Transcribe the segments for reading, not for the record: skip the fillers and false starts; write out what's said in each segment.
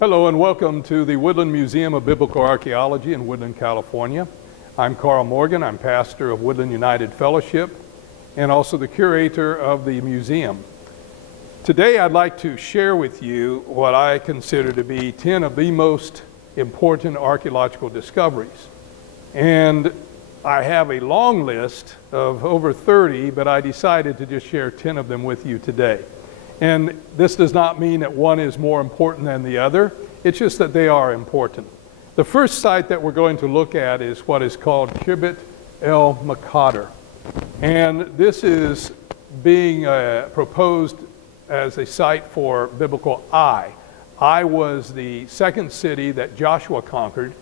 Hello and welcome to the Woodland Museum of Biblical Archaeology in Woodland, California. I'm Carl Morgan. I'm pastor of Woodland United Fellowship and also the curator of the museum. Today I'd like to share with you what I consider to be 10 of the most important archaeological discoveries. And I have a long list of over 30, but I decided to just share 10 of them with you today. And this does not mean that one is more important than the other. It's just that they are important. The first site that we're going to look at is what is called Khirbet el Maqader. And this is being proposed as a site for biblical Ai. Ai was the second city that Joshua conquered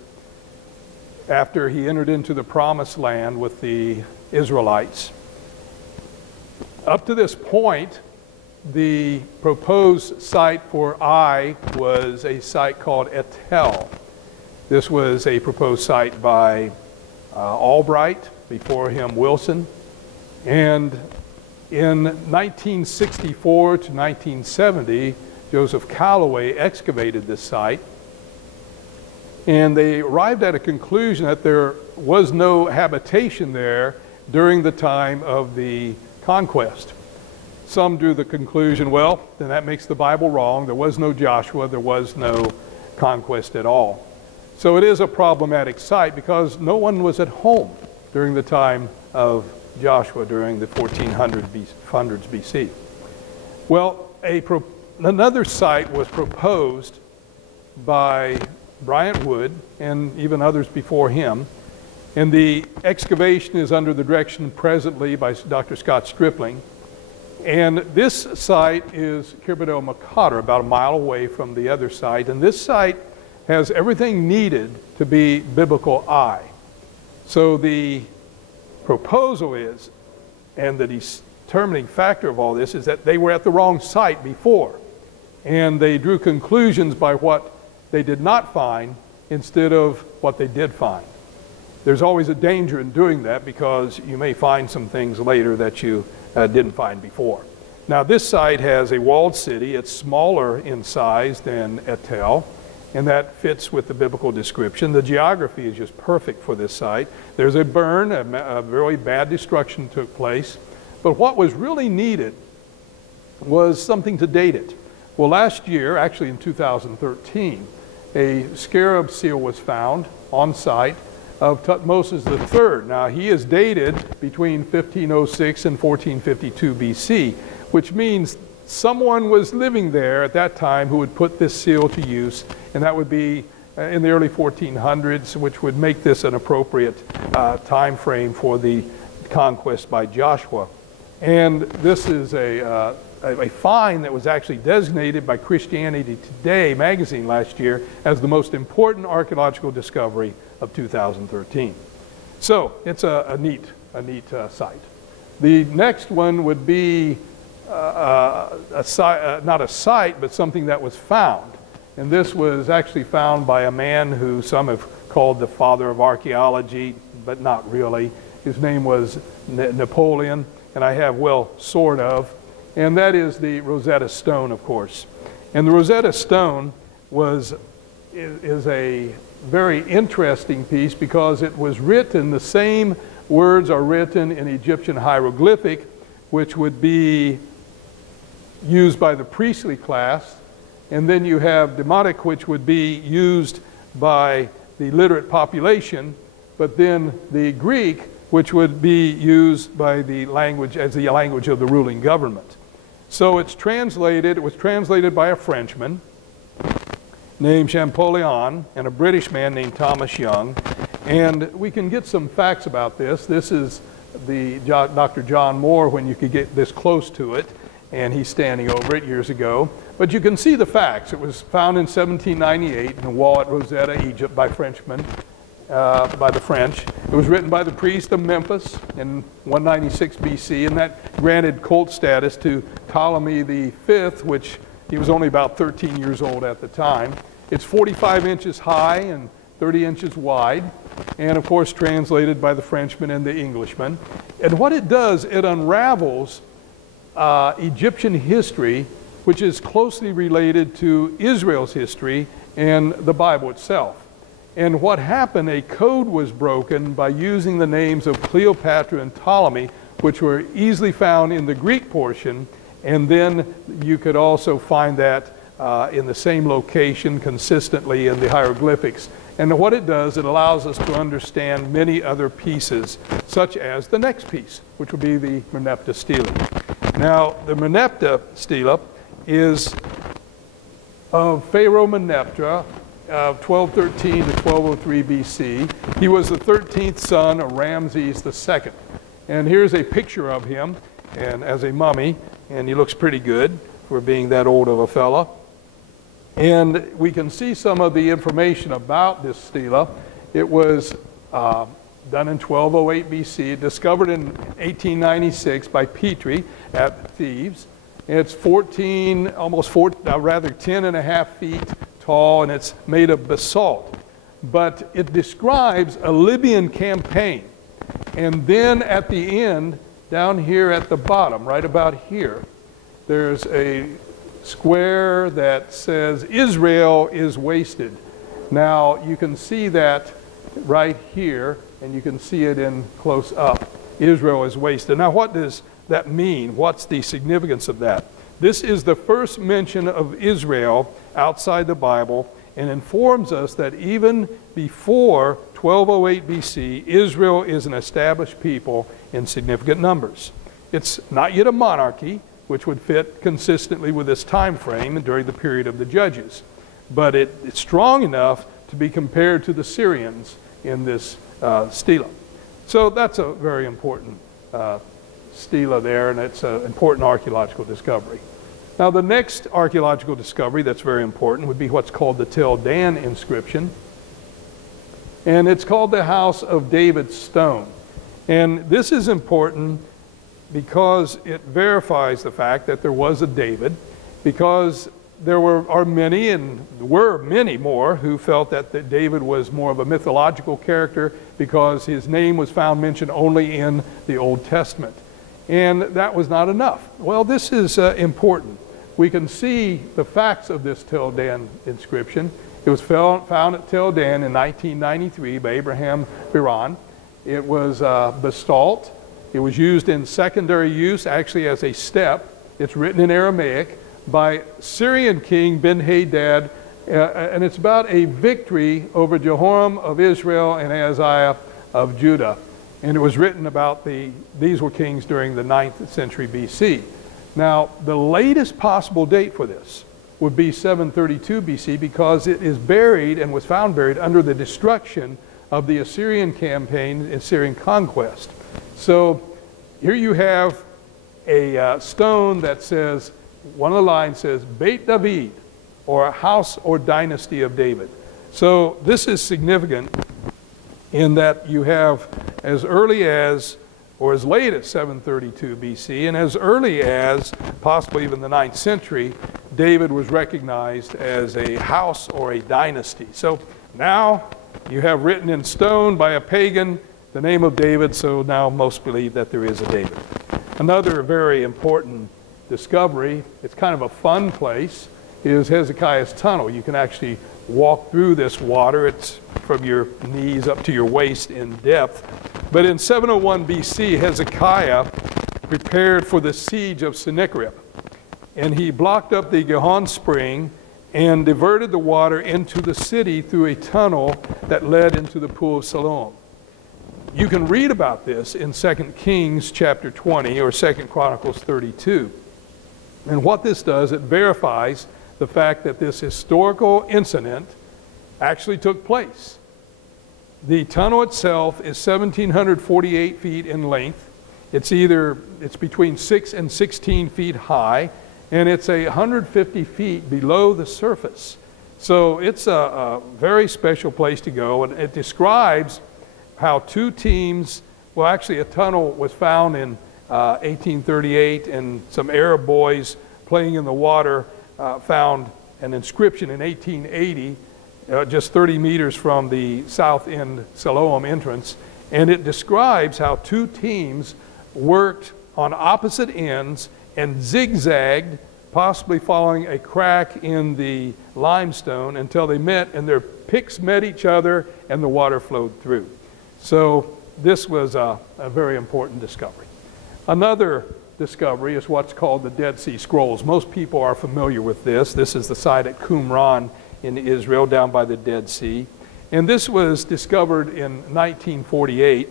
after he entered into the promised land with the Israelites. Up to this point, the proposed site for Ai was a site called Etel. This was a proposed site by Albright, before him Wilson. And in 1964 to 1970, Joseph Calloway excavated this site. And they arrived at a conclusion that there was no habitation there during the time of the conquest. Some drew the conclusion, well, then that makes the Bible wrong. There was no Joshua, there was no conquest at all. So it is a problematic site because no one was at home during the time of Joshua during the 1400s BC. Well, another site was proposed by Bryant Wood and even others before him. And the excavation is under the direction presently by Dr. Scott Stripling. And this site is Khirbet el Maqader, about a mile away from the other site. And this site has everything needed to be biblical Ai. So the proposal is, and the determining factor of all this, is that they were at the wrong site before. And they drew conclusions by what they did not find instead of what they did find. There's always a danger in doing that because you may find some things later that you didn't find before. Now this site has a walled city. It's smaller in size than Etel, and that fits with the biblical description. The geography is just perfect for this site. There's a burn, a very bad destruction took place, but what was really needed was something to date it. Well, last year, actually in 2013, a scarab seal was found on site of Thutmose III. Now, he is dated between 1506 and 1452 BC, which means someone was living there at that time who would put this seal to use, and that would be in the early 1400s, which would make this an appropriate time frame for the conquest by Joshua. And this is a find that was actually designated by Christianity Today magazine last year as the most important archaeological discovery of 2013. So it's a neat site. The next one would be not a site, but something that was found. And this was actually found by a man who some have called the father of archaeology, but not really. His name was Napoleon, and I have, well, sort of. And that is the Rosetta Stone, of course. And the Rosetta Stone is a very interesting piece because it was written, the same words are written in Egyptian hieroglyphic, which would be used by the priestly class. And then you have Demotic, which would be used by the literate population, but then the Greek, which would be used by the language as the language of the ruling government. So it was translated by a Frenchman named Champollion and a British man named Thomas Young. And we can get some facts about this. This is the Dr. John Moore when you could get this close to it, and he's standing over it years ago. But you can see the facts. It was found in 1798 in a wall at Rosetta, Egypt, by Frenchmen, by the French. It was written by the priest of Memphis in 196 BC, and that granted cult status to Ptolemy V, which he was only about 13 years old at the time. It's 45 inches high and 30 inches wide, and of course translated by the Frenchman and the Englishman. And what it does, it unravels Egyptian history, which is closely related to Israel's history and the Bible itself. And what happened, a code was broken by using the names of Cleopatra and Ptolemy, which were easily found in the Greek portion, and then you could also find that in the same location consistently in the hieroglyphics. And what it does, it allows us to understand many other pieces, such as the next piece, which will be the Merneptah stela. Now, the Merneptah stela is of Pharaoh Merneptah, 1213 to 1203 BC. He was the 13th son of Ramses II. And here's a picture of him and as a mummy, and he looks pretty good for being that old of a fella. And we can see some of the information about this stela. It was done in 1208 BC, discovered in 1896 by Petrie at Thebes. It's 10 and a half feet tall, and it's made of basalt. But it describes a Libyan campaign. And then at the end, down here at the bottom, right about here, there's a square that says Israel is wasted. Now you can see that right here, and you can see it in close up. Israel is wasted. Now what does that mean? What's the significance of that? This is the first mention of Israel outside the Bible, and informs us that even before 1208 BC, Israel is an established people in significant numbers. It's not yet a monarchy, which would fit consistently with this time frame during the period of the Judges. But it's strong enough to be compared to the Syrians in this stela. So that's a very important stela there, and it's an important archaeological discovery. Now the next archaeological discovery that's very important would be what's called the Tel Dan inscription. And it's called the House of David stone. And this is important because it verifies the fact that there was a David, because there are many, and were many more, who felt that David was more of a mythological character because his name was found mentioned only in the Old Testament. And that was not enough. Well, this is important. We can see the facts of this Tel Dan inscription. It was found at Tel Dan in 1993 by Abraham Biran. It was basalt. It was used in secondary use, actually as a step. It's written in Aramaic by Syrian king Ben-Hadad, and it's about a victory over Jehoram of Israel and Ahaziah of Judah. And it was written about these were kings during the 9th century BC. Now, the latest possible date for this would be 732 BC, because it is buried and was found buried under the destruction of the Assyrian campaign, Assyrian conquest. So here you have a stone that says, one of the lines says, Beit David, or a house or dynasty of David. So this is significant in that you have as early as, or as late as 732 BC, and as early as possibly even the 9th century, David was recognized as a house or a dynasty. So now you have written in stone by a pagan the name of David, so now most believe that there is a David. Another very important discovery, it's kind of a fun place, is Hezekiah's tunnel. You can actually walk through this water. It's from your knees up to your waist in depth. But in 701 BC, Hezekiah prepared for the siege of Sennacherib. And he blocked up the Gihon spring and diverted the water into the city through a tunnel that led into the pool of Siloam. You can read about this in 2 Kings chapter 20 or 2 Chronicles 32. And what this does, it verifies the fact that this historical incident actually took place. The tunnel itself is 1,748 feet in length. It's between 6 and 16 feet high, and it's 150 feet below the surface. So it's a very special place to go, and it describes how two teams, well, actually a tunnel was found in 1838, and some Arab boys playing in the water found an inscription in 1880, just 30 meters from the south end Siloam entrance, and it describes how two teams worked on opposite ends and zigzagged, possibly following a crack in the limestone until they met and their picks met each other and the water flowed through. So this was a very important discovery. Another discovery is what's called the Dead Sea Scrolls. Most people are familiar with this. This is the site at Qumran in Israel, down by the Dead Sea. And this was discovered in 1948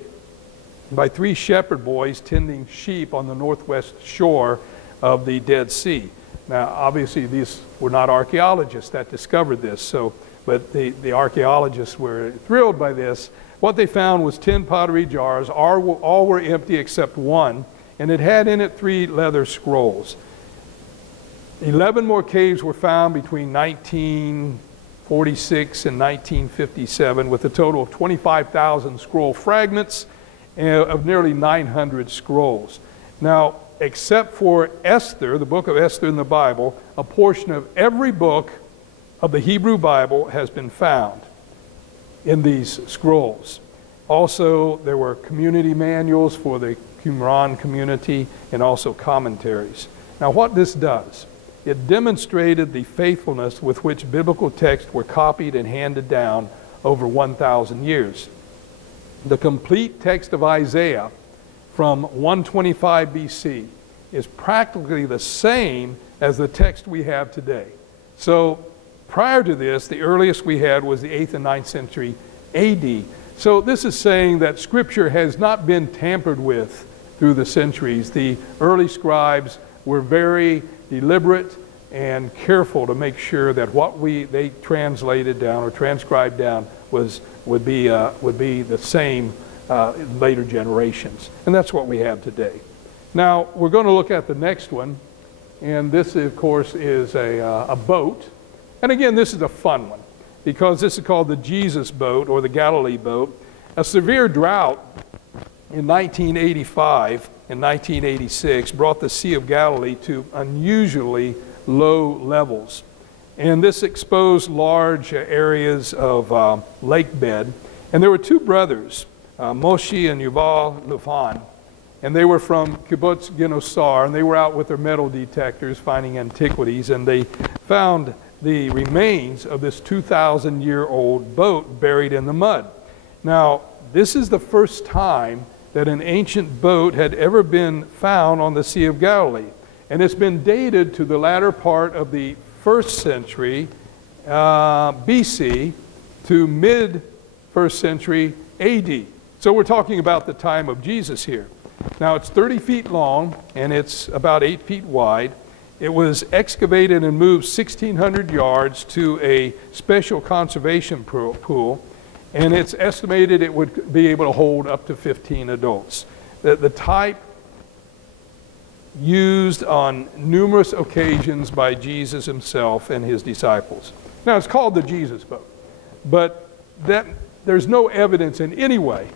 by 3 shepherd boys tending sheep on the northwest shore of the Dead Sea. Now, obviously, these were not archaeologists that discovered this, but the archaeologists were thrilled by this. What they found was 10 pottery jars. All were empty except one, and it had in it 3 leather scrolls. 11 more caves were found between 1946 and 1957, with a total of 25,000 scroll fragments of nearly 900 scrolls. Now, except for Esther, the book of Esther in the Bible, a portion of every book of the Hebrew Bible has been found in these scrolls. Also, there were community manuals for the Qumran community and also commentaries. Now, what this does, it demonstrated the faithfulness with which biblical texts were copied and handed down over 1,000 years. The complete text of Isaiah from 125 BC is practically the same as the text we have today. So prior to this, the earliest we had was the 8th and 9th century AD. So this is saying that Scripture has not been tampered with through the centuries. The early scribes were very deliberate and careful to make sure that what they translated down or transcribed down would be the same in later generations. And that's what we have today. Now, we're going to look at the next one. And this, of course, is a boat. And again, this is a fun one, because this is called the Jesus boat or the Galilee boat. A severe drought in 1985 and 1986 brought the Sea of Galilee to unusually low levels. And this exposed large areas of lake bed. And there were 2 brothers, Moshe and Yuval Lufan, and they were from Kibbutz Ginosar, and they were out with their metal detectors finding antiquities, and they found the remains of this 2,000-year-old boat buried in the mud. Now, this is the first time that an ancient boat had ever been found on the Sea of Galilee, and it's been dated to the latter part of the 1st century BC to mid-1st century AD. So we're talking about the time of Jesus here. Now, it's 30 feet long and it's about 8 feet wide. It was excavated and moved 1,600 yards to a special conservation pool, and it's estimated it would be able to hold up to 15 adults. The type used on numerous occasions by Jesus himself and his disciples. Now, it's called the Jesus boat, but there's no evidence in any way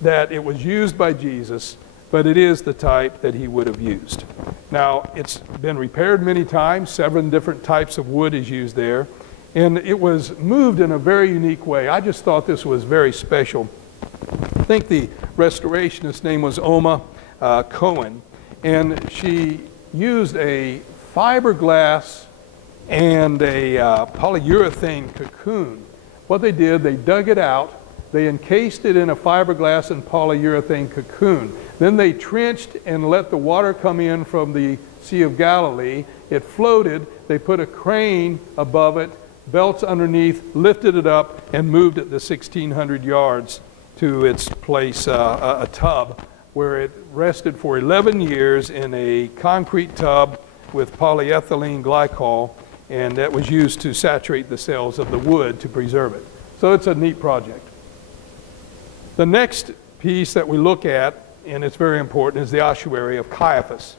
that it was used by Jesus, but it is the type that he would have used. Now, it's been repaired many times. 7 different types of wood is used there, and it was moved in a very unique way. I just thought this was very special. I think the restorationist's name was Oma Cohen, and she used a fiberglass and a polyurethane cocoon. What they did, they dug it out, they encased it in a fiberglass and polyurethane cocoon. Then they trenched and let the water come in from the Sea of Galilee. It floated. They put a crane above it, belts underneath, lifted it up, and moved it the 1,600 yards to its place, a tub, where it rested for 11 years in a concrete tub with polyethylene glycol, and that was used to saturate the cells of the wood to preserve it. So it's a neat project. The next piece that we look at, and it's very important, is the ossuary of Caiaphas.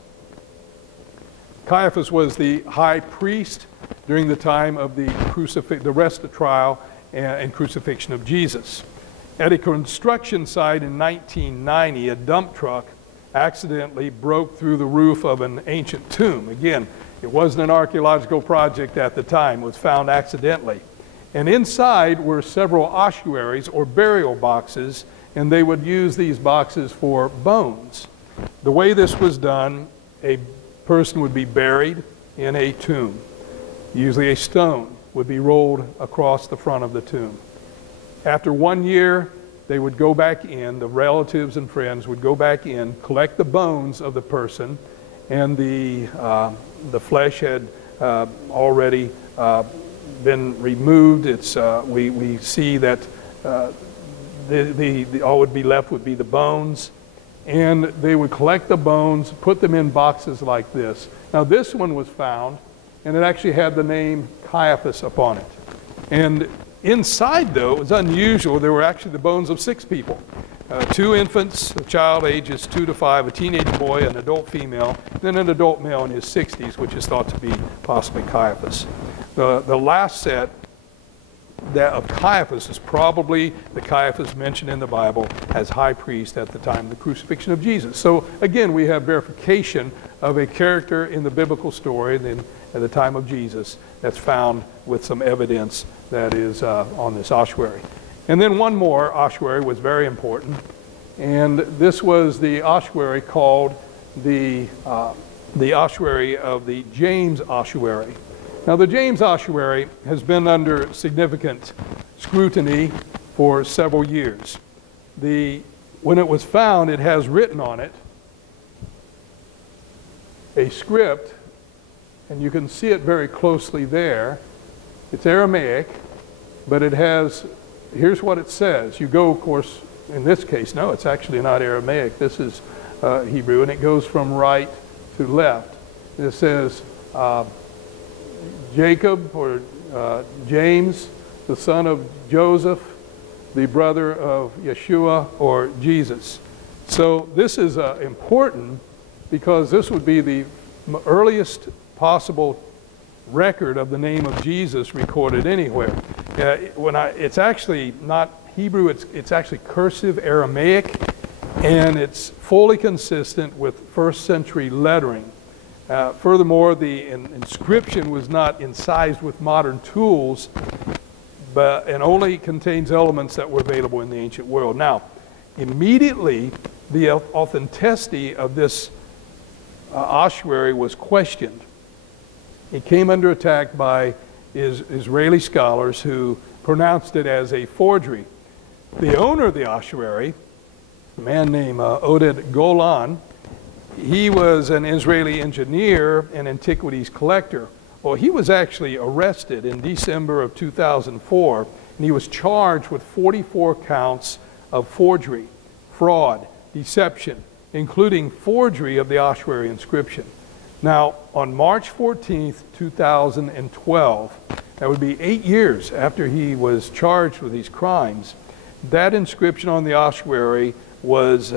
Caiaphas was the high priest during the time of the arrest, the trial, and crucifixion of Jesus. At a construction site in 1990, a dump truck accidentally broke through the roof of an ancient tomb. Again, it wasn't an archaeological project at the time. It was found accidentally. And inside were several ossuaries or burial boxes, and they would use these boxes for bones. The way this was done, a person would be buried in a tomb. Usually a stone would be rolled across the front of the tomb. After 1 year, they would go back in, the relatives and friends would go back in, collect the bones of the person, and the flesh had already been removed. We see that all would be left would be the bones, and they would collect the bones, put them in boxes like this. Now this one was found, and it actually had the name Caiaphas upon it. And inside, though, it was unusual. There were actually the bones of 6 people. 2 infants, a child ages 2 to 5, a teenage boy, an adult female, then an adult male in his 60s, which is thought to be possibly Caiaphas. The last set that of Caiaphas is probably the Caiaphas mentioned in the Bible as high priest at the time of the crucifixion of Jesus. So again, we have verification of a character in the biblical story then at the time of Jesus that's found with some evidence that is on this ossuary. And then one more ossuary was very important, and this was the ossuary called the ossuary of the James ossuary. Now the James ossuary has been under significant scrutiny for several years. When it was found, it has written on it a script, and you can see it very closely there. It's Aramaic, but it has, here's what it says. You go, of course, in this case, no, it's actually not Aramaic. This is Hebrew, and it goes from right to left. It says, Jacob, or James, the son of Joseph, the brother of Yeshua, or Jesus. So this is important because this would be the earliest possible record of the name of Jesus recorded anywhere. It's actually not Hebrew, it's actually cursive Aramaic, and it's fully consistent with first century lettering. Furthermore, the inscription was not incised with modern tools, and only contains elements that were available in the ancient world. Now, immediately, the authenticity of this ossuary was questioned. It came under attack by Israeli scholars who pronounced it as a forgery. The owner of the ossuary, a man named Oded Golan, he was an Israeli engineer and antiquities collector. Well, he was actually arrested in December of 2004, and he was charged with 44 counts of forgery, fraud, deception, including forgery of the ossuary inscription. Now, on March 14th, 2012, that would be 8 years after he was charged with these crimes, that inscription on the ossuary was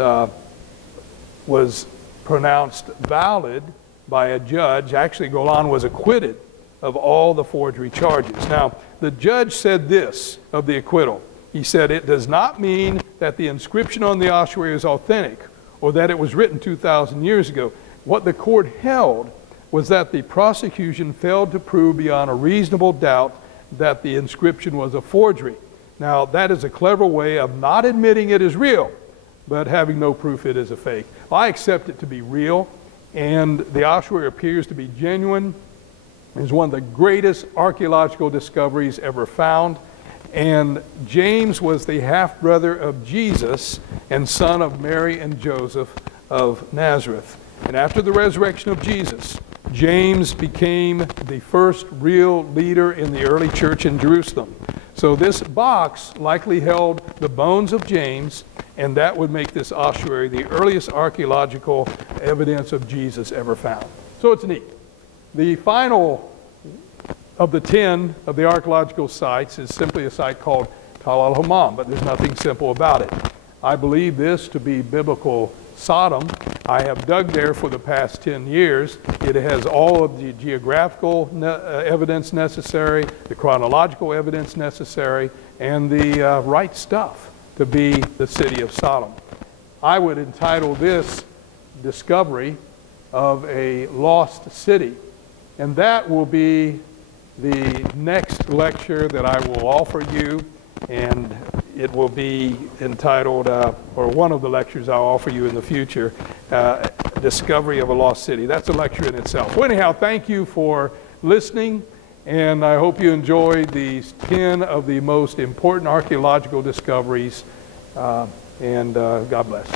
pronounced valid by a judge. Actually, Golan was acquitted of all the forgery charges. Now, the judge said this of the acquittal. He said, "It does not mean that the inscription on the ossuary is authentic or that it was written 2,000 years ago. What the court held was that the prosecution failed to prove beyond a reasonable doubt that the inscription was a forgery." Now, that is a clever way of not admitting it is real, but having no proof it is a fake. I accept it to be real, and the ossuary appears to be genuine. It is one of the greatest archaeological discoveries ever found. And James was the half-brother of Jesus and son of Mary and Joseph of Nazareth. And after the resurrection of Jesus, James became the first real leader in the early church in Jerusalem. So this box likely held the bones of James, and that would make this ossuary the earliest archaeological evidence of Jesus ever found. So it's neat. The final of the 10 of the archaeological sites is simply a site called Tal al-Hammam, but there's nothing simple about it. I believe this to be biblical Sodom. I have dug there for the past 10 years. It has all of the geographical evidence necessary, the chronological evidence necessary, and the right stuff to be the city of Sodom. I would entitle this discovery of a lost city, and that will be the next lecture that I will offer you, and it will be entitled, or one of the lectures I'll offer you in the future, discovery of a lost city. That's a lecture in itself. Well, anyhow, thank you for listening, and I hope you enjoyed these 10 of the most important archaeological discoveries, and God bless.